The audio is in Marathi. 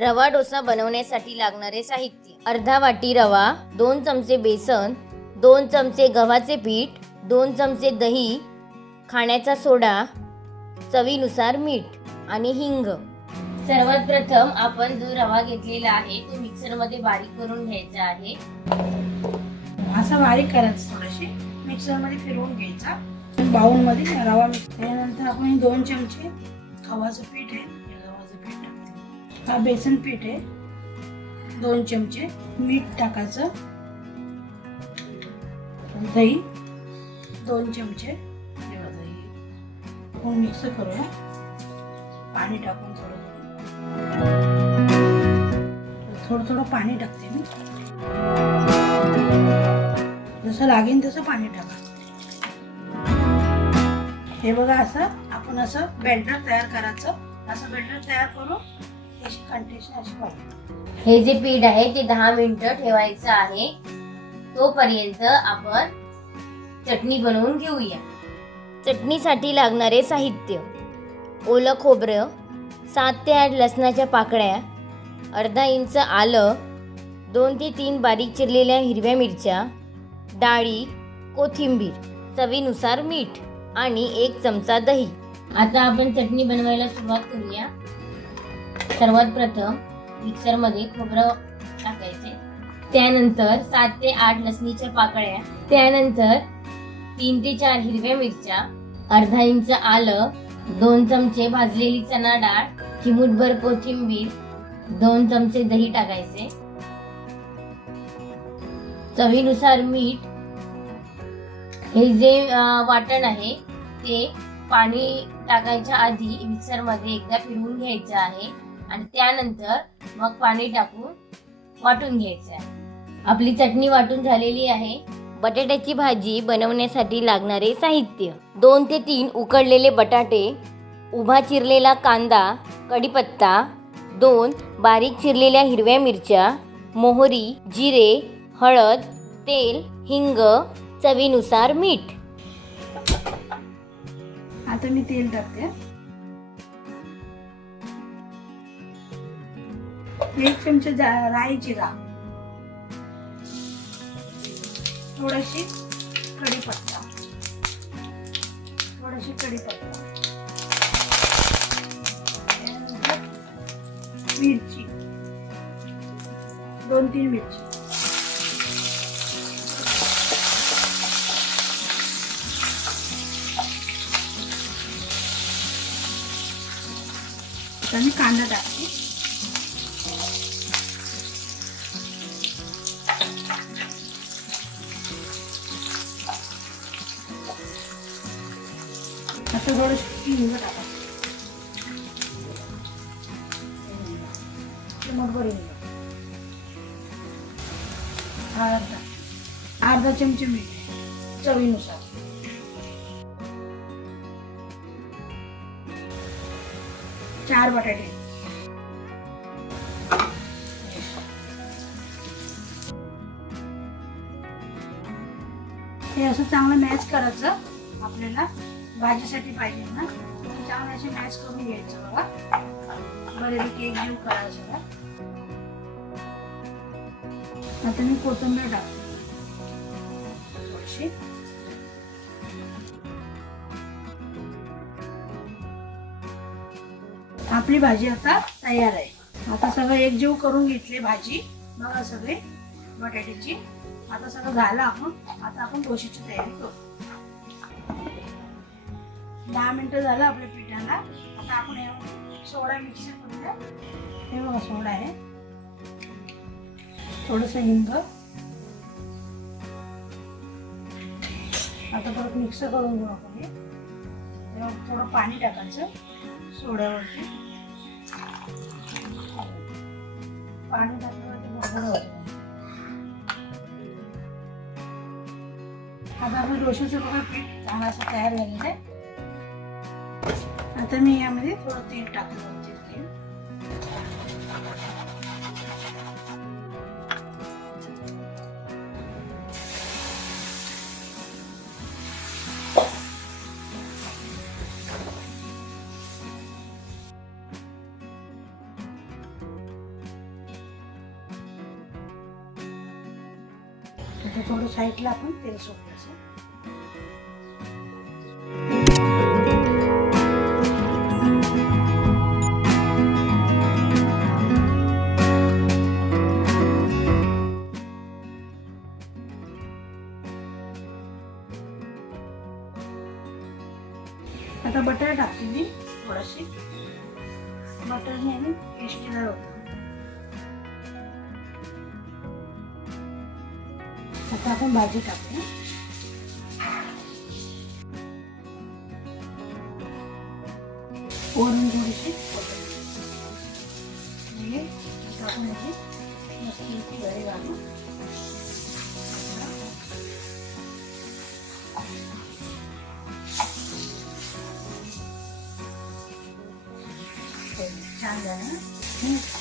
रवा डोसा बनवण्यासाठी लागणारे साहित्य. अर्धा वाटी रवा दोन चमचे बेसन दोन चमचे गव्हाचे पीठ दोन चमचे दही खाण्याचा सोडा चवीनुसार मीठ आणि हिंग. सर्वात प्रथम आपण जो रवा घेतलेला आहे तो मिक्सरमध्ये बारीक करून घ्यायचा आहे. असं बारीक करायचं थोडीशी. मिक्सरमध्ये फिरवून घ्यायचा. बाउलमध्ये रवा मिक्स त्यानंतर आपण दोन चमचे गव्हाचं पीठ आहे. हा बेसन पीठ आहे. दोन चमचे मीठ टाकायचं. दही दोन चमचे दही. मिक्स करूया. पाणी टाकून थोडं. थोडं थोडं पाणी टाकते मी. जसं लागेल तसं पाणी टाका. हे बघा असं आपण असं बेल्टर तयार करायचं. असं बेल्टर तयार करून अशी कंटेशन अशी पाहिजे हे जे पीठ आहे ते दहा मिनिटं ठेवायचं आहे. तोपर्यंत आपण चटणी बनवून घेऊया. चटणीसाठी लागणारे साहित्य. ओलं खोबरं सात ते आठ लसणाच्या पाकळ्या अर्धा इंच आलं दोन ते तीन बारीक चिरलेल्या हिरव्या मिरच्या डाळी कोथिंबीर चवीनुसार मीठ आणि एक चमचा दही. आता आपण चटणी बनवायला सुरुवात करूया. सर्वात प्रथम मिक्सरमध्ये खोबरं टाकायचे. त्यानंतर सात ते आठ लसणीच्या पाकळ्या. त्यानंतर तीन ते चार हिरव्या मिरच्या अर्धा इंच आलं दोन चमचे भाजलेली चणा डाळ चिमूटभर कोथिंबीर दोन चमचे दही टाकायचे. चवीनुसार मीठ. हे जे वाटण आहे ते पाणी टाकायच्या आधी मिक्सरमध्ये एकदा फिरवून घ्यायचं आहे. आणि त्यानंतर मग पाणी टाकून वाटून घ्यायचं आहे. आपली चटणी वाटून झालेली आहे. बटाट्याची भाजी बनवण्यासाठी लागणारे साहित्य. दोन ते तीन उकडलेले बटाटे उभा चिरलेला कांदा कढीपत्ता दोन बारीक चिरलेल्या हिरव्या मिरच्या मोहरी जिरे हळद तेल हिंग चवीनुसार मीठ. आता मी तेल टाकते. एक चमचे जा- राई जिरा थोडीशी कढीपत्ता. थोडीशी कढीपत्ता. मिरची. दोन तीन मिरची. आता मी कांदा टाकते. आता थोडंसं हिंग टाका चिमटभर हिंग अर्धा. अर्धा चमचे मीठ चवीनुसार. चार बटाटे. हे असं चांगलं मॅच करायचं आपल्याला. भाजीसाठी पाहिजे ना. तर असे मॅच करून घ्यायचं बघा बऱ्यापैकी एक जीव करायचं बघा आता मी कोथिंबीर टाकते. थोडीशी. आपली भाजी आता तयार आहे. आता सगळं एकजीव करून घेतली भाजी. बघा सगळे बटाट्याची. आता सगळं झालं आपण. आता आपण डोशीची तयारी करू. दहा मिनटं झालं आपल्या पिठाला. आता आपण हे सोडा मिक्स करूया. हे बघा सोडा आहे. थोडस हिंग. आता परत मिक्स करून घेऊ आपण हे. तेव्हा थोडं पाणी टाकायचं सोड्यावरती. पाणी टाकल्यावरती बरोबर होतं आता आपलं डोशाचं बघा पीठ चांगलं असं तयार झालेलं आहे. आता मी यामध्ये थोडं तेल टाकलं होते तेल थोडं साईडला आपण तेल सोडायचं थोडीशी बटरने आणि टेस्टीदार होतं आता आपण भाजी टाकूया. वरून थोडीशी कोथिंबीर. म्हणजे आता आपण याची घालू. छान झालं ना? हम्म.